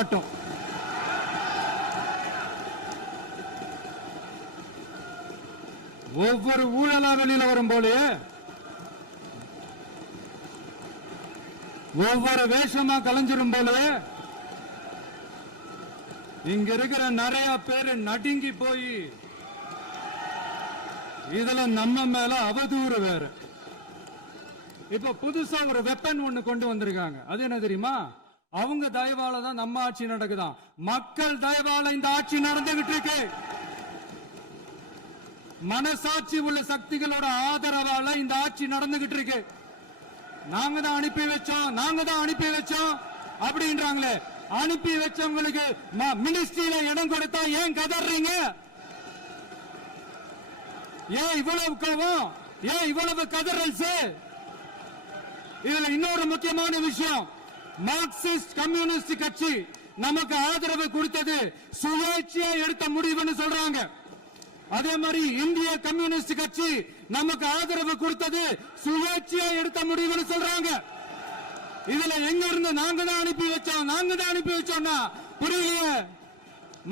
மாட்டோம். ஒவ்வொரு ஊழலா வெளியில வரும் போலே, ஒவ்வொரு வேஷமா கலைஞ்சிரும் போலே, இங்க இருக்கிற நிறைய பேரு நடுங்கி போய் இதுல நம்ம மேல அவதூறு வேற. இப்ப புதுசா ஒரு வெப்பன் ஒண்ணு கொண்டு வந்திருக்காங்க. அது என்ன தெரியுமா? அவங்க தயவால தான் நம்ம ஆட்சி நடக்குதாம். மக்கள் தயவால இந்த ஆட்சி நடந்துகிட்டு இருக்கு. மனசாட்சி உள்ள சக்திகளோட ஆதரவால இந்த ஆட்சி நடந்துகிட்டு இருக்கு. நாங்க தான் அனுப்பி வச்சோம் அப்படின்றாங்களே. அனுப்பி வச்சவங்களுக்கு மினிஸ்ட்ரியில இடம் கொடுத்தா ஏன் கதறீங்க? ஏன் இவ்வளவு கோவம்? ஏன் இவ்வளவு கதறல்ஸ்? இதுல இன்னொரு முக்கியமான விஷயம், மார்க்சிஸ்ட் கம்யூனிஸ்ட் கட்சி நமக்கு ஆதரவு கொடுத்தது சுயேட்சையா எடுத்த முடிவுன்னு சொல்றாங்க. அதே மாதிரி இந்திய கம்யூனிஸ்ட் கட்சி நமக்கு ஆதரவு கொடுத்தது சுயேட்சையா எடுத்த முடிவுன்னு சொல்றாங்க. இதுல எங்க இருந்து நாங்க தான் அனுப்பி வச்சோம்னா புரியலையே.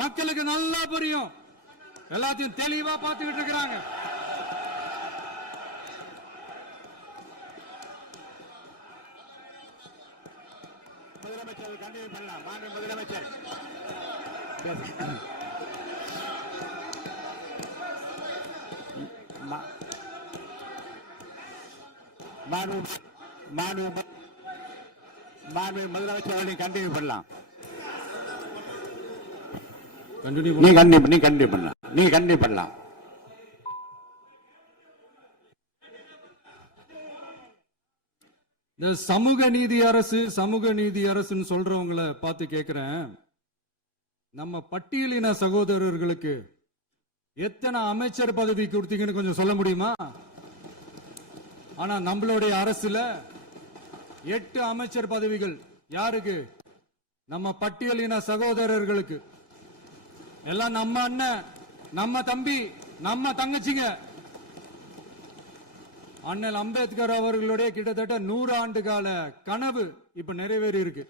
மக்களுக்கு நல்லா புரியும், எல்லாத்தையும் தெளிவா பார்த்துக்கிட்டு இருக்கிறாங்க. முதலமைச்சர் கண்டினியூ பண்ணலாம். மாண்பு முதலமைச்சர் முதலமைச்சர் கண்டினியூ பண்ணலாம். நீ கண்டினியூ பண்ணலாம். இந்த சமூக நீதி அரசுன்னு சொல்றவங்களை பார்த்து கேட்கிறேன், நம்ம பட்டியலின சகோதரர்களுக்கு எத்தனை அமைச்சர் பதவி கொடுத்தீங்கன்னு கொஞ்சம் சொல்ல முடியுமா? ஆனா நம்மளுடைய அரசுல 8 அமைச்சர் பதவிகள் யாருக்கு? நம்ம பட்டியலின சகோதரர்களுக்கு. எல்லாம் நம்ம அண்ணன், நம்ம தம்பி, நம்ம தங்கச்சிங்க. அண்ணல் அம்பேத்கர் அவர்களுடைய கிட்டத்தட்ட 100 ஆண்டு கால கனவு இப்ப நிறைவேறி இருக்கு.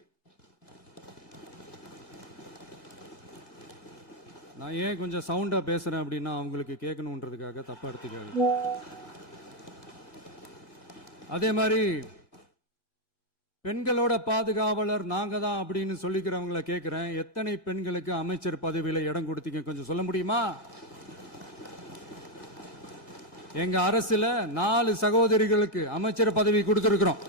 நான் ஏன் கொஞ்சம் சவுண்டா பேசுறேன் அப்படின்னா அவங்களுக்கு கேட்கணுன்றதுக்காக, தப்பா எடுத்துக்காது. அதே மாதிரி பெண்களோட பாதுகாவலர் நாங்க தான் அப்படின்னு சொல்லிக்கிறவங்களை கேட்கிறேன், எத்தனை பெண்களுக்கு அமைச்சர் பதவியில இடம் கொடுத்தீங்க கொஞ்சம் சொல்ல முடியுமா? எங்க அரசுல 4 சகோதரிகளுக்கு அமைச்சர் பதவி கொடுத்திருக்கிறோம்.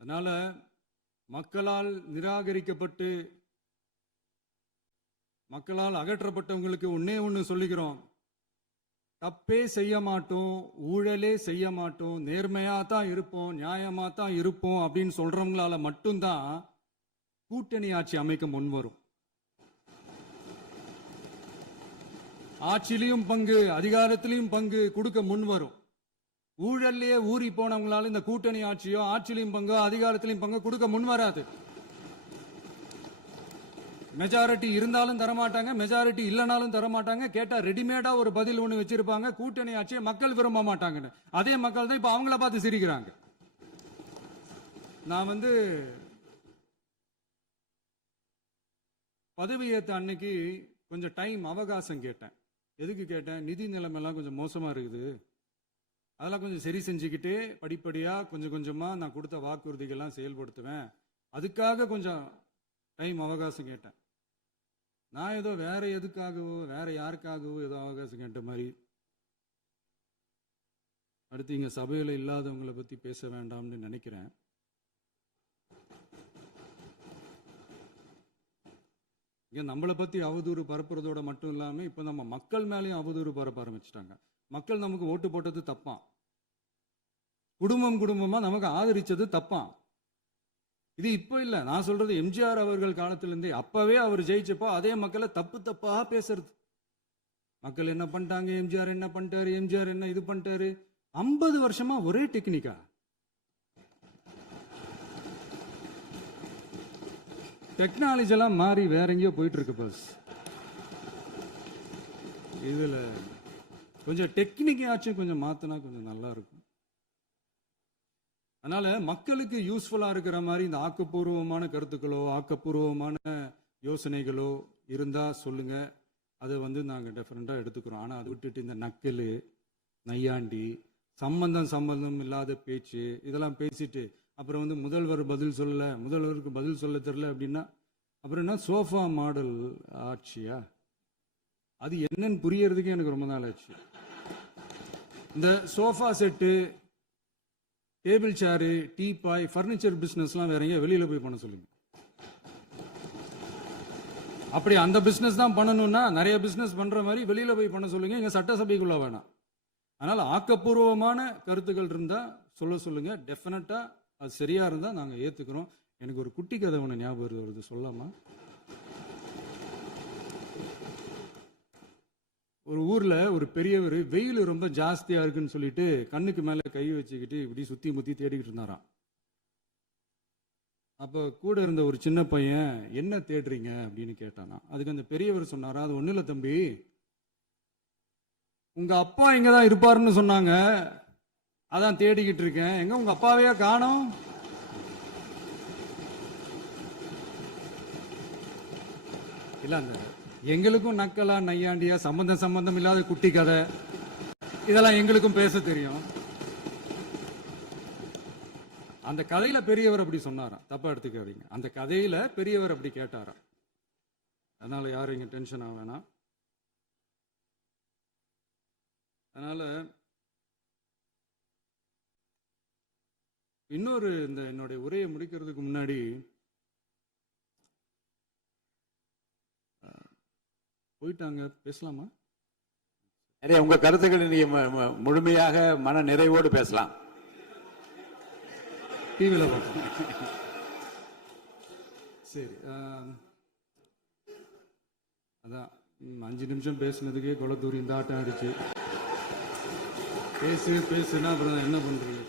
அதனால மக்களால் நிராகரிக்கப்பட்டு மக்களால் அகற்றப்பட்டவங்களுக்கு ஒண்ணு சொல்லிக்கிறோம், தப்பே செய்ய மாட்டோம், ஊழலே செய்ய மாட்டோம், நேர்மையா தான் இருப்போம், நியாயமா தான் இருப்போம் அப்படின்னு சொல்றவங்களால மட்டும்தான் கூட்டணி ஆட்சி அமைக்க முன்வரும். ஆட்சியிலையும் பங்கு, அதிகாரத்திலையும் பங்கு கொடுக்க முன்வரும். ஊழல்லையே ஊறி போனவங்களால இந்த கூட்டணி ஆட்சியோ, ஆட்சியிலையும் பங்கு, அதிகாரத்திலையும் பங்கு கொடுக்க முன்வராது. மெஜாரிட்டி இருந்தாலும் தரமாட்டாங்க, மெஜாரிட்டி இல்லைனாலும் தரமாட்டாங்க. கேட்டா ரெடிமேடா ஒரு பதில் ஒண்ணு வச்சிருப்பாங்க, கூட்டணி ஆட்சியை மக்கள் விரும்ப மாட்டாங்கன்னு. அதே மக்கள் தான் இப்ப அவங்கள பார்த்து சிரிக்கிறாங்க. நான் பதவி ஏத்த அன்னைக்கு கொஞ்சம் டைம் அவகாசம் கேட்டேன். எதுக்கு கேட்டேன்? நிதி நிலைமைலாம் கொஞ்சம் மோசமா இருக்குது, அதெல்லாம் கொஞ்சம் சரி செஞ்சுக்கிட்டு படிப்படியா கொஞ்சம் கொஞ்சமா நான் கொடுத்த வாக்குறுதிகள்லாம் செயல்படுத்துவேன், அதுக்காக கொஞ்சம் டைம் அவகாசம் கேட்டேன். நான் ஏதோ வேற எதுக்காகவோ வேற யாருக்காகவோ ஏதோ அவகாசம் கேட்ட மாதிரி. அடுத்து இங்க சபையில இல்லாதவங்களை பத்தி பேச வேண்டாம்னு நினைக்கிறேன். இங்க நம்மளை பத்தி அவதூறு பரப்புறதோட மட்டும் இல்லாம இப்ப நம்ம மக்கள் மேலேயும் அவதூறு பரப்ப ஆரம்பிச்சிட்டாங்க. மக்கள் நமக்கு ஓட்டு போட்டது தப்பான், குடும்பமா நமக்கு ஆதரிச்சது தப்பான். இது இப்ப இல்ல, நான் சொல்றது எம்ஜிஆர் அவர்கள் காலத்திலிருந்தே. அப்பவே அவர் ஜெயிச்சப்போ அதே மக்களை தப்பா பேசுறது. மக்கள் என்ன பண்ணிட்டாங்க, எம்ஜிஆர் என்ன பண்ணிட்டாரு, எம்ஜிஆர் என்ன இது பண்ணிட்டாரு. 50 வருஷமா ஒரே டெக்னிக்கா. டெக்னாலஜி எல்லாம் மாறி வேற எங்கேயோ போயிட்டு இருக்கு. பஸ் இதுல கொஞ்சம் டெக்னிக்காச்சும் கொஞ்சம் மாத்தினா கொஞ்சம் நல்லா இருக்கும். அதனால மக்களுக்கு யூஸ்ஃபுல்லா இருக்கிற மாதிரி இந்த ஆக்கப்பூர்வமான கருத்துக்களோ ஆக்கப்பூர்வமான யோசனைகளோ இருந்தா சொல்லுங்க. அதை நாங்க டெஃபரெண்டா எடுத்துக்கிறோம். ஆனா அதை விட்டுட்டு இந்த நக்கலு நையாண்டி சம்பந்தம் இல்லாத பேச்சு இதெல்லாம் பேசிட்டு அப்புறம் முதல்வர் பதில் சொல்லல, முதல்வருக்கு பதில் சொல்ல தெரியல அப்படின்னா அப்புறம் என்ன சோஃபா மாடல் ஆட்சியா? அது என்னன்னு புரியறதுக்கே எனக்கு ரொம்ப நாள் ஆச்சு. இந்த sofa set, table chair, teapoy, furniture பிசினஸ்லாம் வேற எங்க வெளியில போய் பண்ண சொல்லுங்க. அப்படி அந்த பிசினஸ் தான் பண்ணணும்னா நிறைய பிசினஸ் பண்ற மாதிரி வெளியில போய் பண்ண சொல்லுங்க, இங்க சட்டசபைக்குள்ள வேணாம். அதனால ஆக்கப்பூர்வமான கருத்துக்கள் இருந்தா சொல்லுங்க. டெஃபினட்டா அது சரியா இருந்தா நாங்க ஏத்துக்கிறோம். எனக்கு ஒரு குட்டி கதை ஒன்று ஞாபகம் வருது, சொல்லாமா? ஒரு ஊர்ல ஒரு பெரியவர் வெயில் ரொம்ப ஜாஸ்தியா இருக்குன்னு சொல்லிட்டு கண்ணுக்கு மேல கை வச்சுக்கிட்டு இப்படி சுத்தி முத்தி தேடிக்கிட்டு இருந்தாராம். அப்ப கூட இருந்த ஒரு சின்ன பையன் என்ன தேடுறீங்க அப்படின்னு கேட்டானா. அதுக்கு அந்த பெரியவர் சொன்னாரா, அது ஒண்ணு இல்ல தம்பி, உங்க அப்பா இங்கதான் இருப்பாருன்னு சொன்னாங்க, அதான் தேடிக்கிட்டு இருக்கேன். எங்க உங்க அப்பாவையா காணோம்? இல்ல அந்த எங்களுக்கும் நக்கலா நையாண்டியா சம்பந்தம் இல்லாத குட்டி கதை இதெல்லாம் எங்களுக்கும் பேச தெரியும். அந்த கதையில பெரியவர் அப்படி சொன்னாராம், தப்பா எடுத்துக்காதீங்க. அந்த கதையில பெரியவர் அப்படி கேட்டாராம். அதனால யாரும் இங்க டென்ஷன் ஆக வேணாம். அதனால இன்னொரு இந்த என்னுடைய உரையை முடிக்கிறதுக்கு முன்னாடி போயிட்டாங்க, பேசலாமா? உங்க கருத்துக்களை நீங்க முழுமையாக மன நிறைவோடு பேசலாம். டிவியில பார்ப்போம். சரி, அதான் 5 நிமிஷம் பேசுனதுக்கே கொளத்தூரி இந்த ஆட்டம் அடிச்சு பேசுனா அப்புறம் என்ன பண்றது?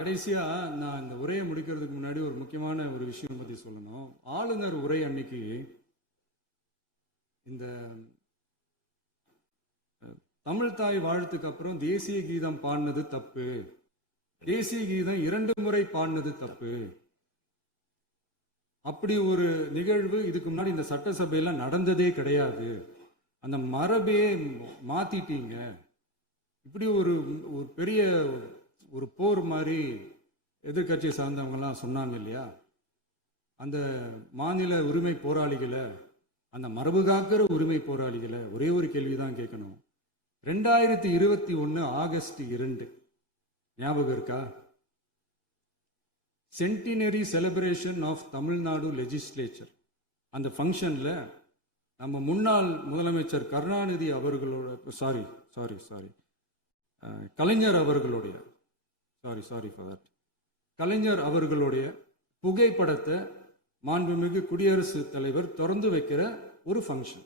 கடைசியா நான் இந்த உரையை முடிக்கிறதுக்கு முன்னாடி ஒரு முக்கியமான ஒரு விஷயம் பத்தி சொல்லணும். ஆளுநர் உரை அன்னைக்கு இந்த தமிழ் தாய் வாழ்த்துக்கு அப்புறம் தேசிய கீதம் பாடினது தப்பு, தேசிய கீதம் 2 முறை பாடினது தப்பு, அப்படி ஒரு நிகழ்வு இதுக்கு முன்னாடி இந்த சட்டசபையில நடந்ததே கிடையாது, அந்த மரபையே மாத்திட்டீங்க, இப்படி ஒரு பெரிய ஒரு போர் மாதிரி எதிர்கட்சியை சார்ந்தவங்க எல்லாம் சொன்னாங்க இல்லையா? அந்த மாநில உரிமை போராளிகளை, அந்த மரபு காக்கிற உரிமை போராளிகளை ஒரே ஒரு கேள்விதான் கேட்கணும். 2021 ஆகஸ்ட் 2 ஞாபகம் இருக்கா? Centenary celebration of Tamil Nadu legislature. அந்த ஃபங்க்ஷன்ல நம்ம முன்னாள் முதலமைச்சர் கருணாநிதி அவர்களோட கலைஞர் அவர்களுடைய கலைஞர் அவர்களுடைய புகைப்படத்தை மாண்புமிகு குடியரசுத் தலைவர் திறந்து வைக்கிற ஒரு ஃபங்க்ஷன்.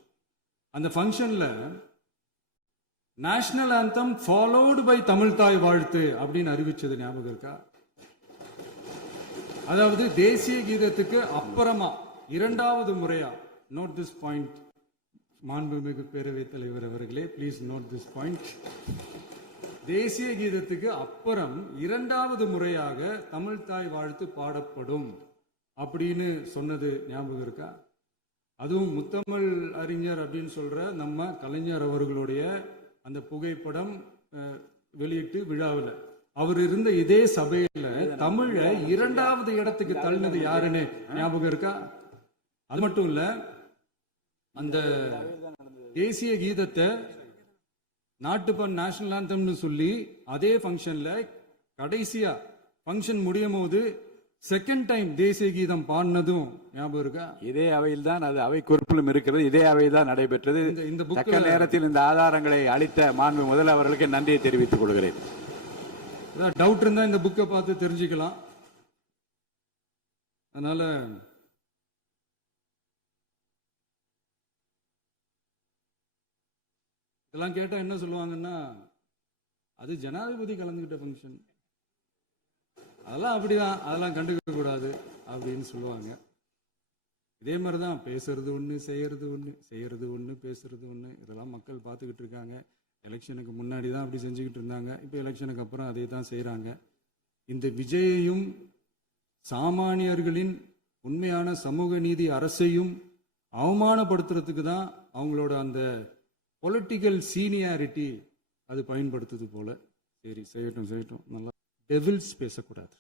அந்த ஃபங்க்ஷன்ல national anthem followed by Tamil Thai Vazhthu அப்படின்னு அறிவிச்சது ஞாபகம் இருக்கா? அதாவது தேசிய கீதத்துக்கு அப்புறமா 2வது முறையா, நோட் திஸ் பாயிண்ட் மாண்புமிகு பேரவைத் தலைவர் அவர்களே, பிளீஸ் நோட் திஸ் பாயிண்ட். தேசிய கீதத்துக்கு அப்புறம் 2வது முறையாக தமிழ் தாய் வாழ்த்து பாடப்படும் அப்படின்னு சொன்னது ஞாபகம் இருக்கா? அதுவும் முத்தமிழ் அறிஞர் அப்படின்னு சொல்ற நம்ம கலைஞர் அவர்களுடைய அந்த புகைப்படம் வெளியிட்டு விழாவில் அவர் இருந்த இதே சபையில தமிழ 2வது இடத்துக்கு தள்ளினது யாருன்னு ஞாபகம் இருக்கா? அது மட்டும் இல்ல, அந்த தேசிய கீதத்தை நாட்டுப்பண் நேஷனல் ஆந்தம்னு சொல்லி அதே ஃபங்க்ஷன்ல கடைசியா ஃபங்க்ஷன் முடியும் போது செகண்ட் டைம் தேசிய கீதம் பாடினதும் ஞாபகம் இருக்கா? இதே அவையில் தான், அது அவை குறிப்பிலும் இருக்கிறது, இதே அவையில் தான் நடைபெற்றது. இந்த தக்க நேரத்தில் இந்த ஆதாரங்களை அளித்த மாண்பு முதல்வர்களுக்கு நன்றியை தெரிவித்துக் கொள்கிறேன். டவுட் இருந்தா இந்த புக்கை பார்த்து தெரிஞ்சுக்கலாம். அதனால இதெல்லாம் கேட்டா என்ன சொல்லுவாங்கன்னா, அது ஜனாதிபதி கலந்துகிட்ட ஃபங்க்ஷன், அதெல்லாம் அப்படிதான், அதெல்லாம் கண்டுக்க கூடாது அப்படின்னு சொல்லுவாங்க. இதே மாதிரி தான் பேசுறது ஒன்று, செய்யறது ஒன்று, செய்யறது ஒன்று, பேசுறது ஒன்று. இதெல்லாம் மக்கள் பார்த்துக்கிட்டு இருக்காங்க. எலெக்ஷனுக்கு முன்னாடி தான் அப்படி செஞ்சுக்கிட்டு இருந்தாங்க. இப்போ எலெக்ஷனுக்கு அப்புறம் அதே தான் செய்கிறாங்க. இந்த விஜயையும் சாமானியர்களின் உண்மையான சமூக நீதி அரசையும் அவமானப்படுத்துறதுக்கு தான் அவங்களோட அந்த பொலிட்டிக்கல் சீனியாரிட்டி அது பயன்படுத்துது போல. சரி, செய்யட்டும் செய்யட்டும். நல்லா டெவில்ஸ் பேசக்கூடாது.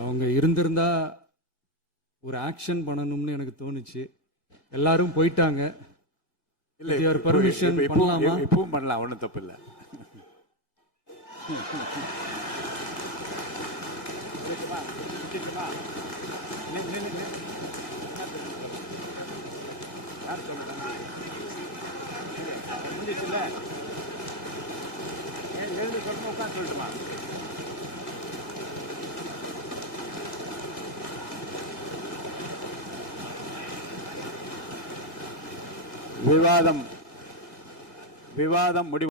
அவங்க இருந்திருந்தா ஒரு ஆக்ஷன் பண்ணணும்னு எனக்கு தோணுச்சு. எல்லாரும் போயிட்டாங்க. இல்ல பர்மிஷன் பண்ணலாமா? இப்பவும் பண்ணலாம், ஒன்றும் தப்பு இல்லை. எழுந்து சொல்லணும், உட்காந்து சொல்லட்டுமா? விவாதம் முடிவு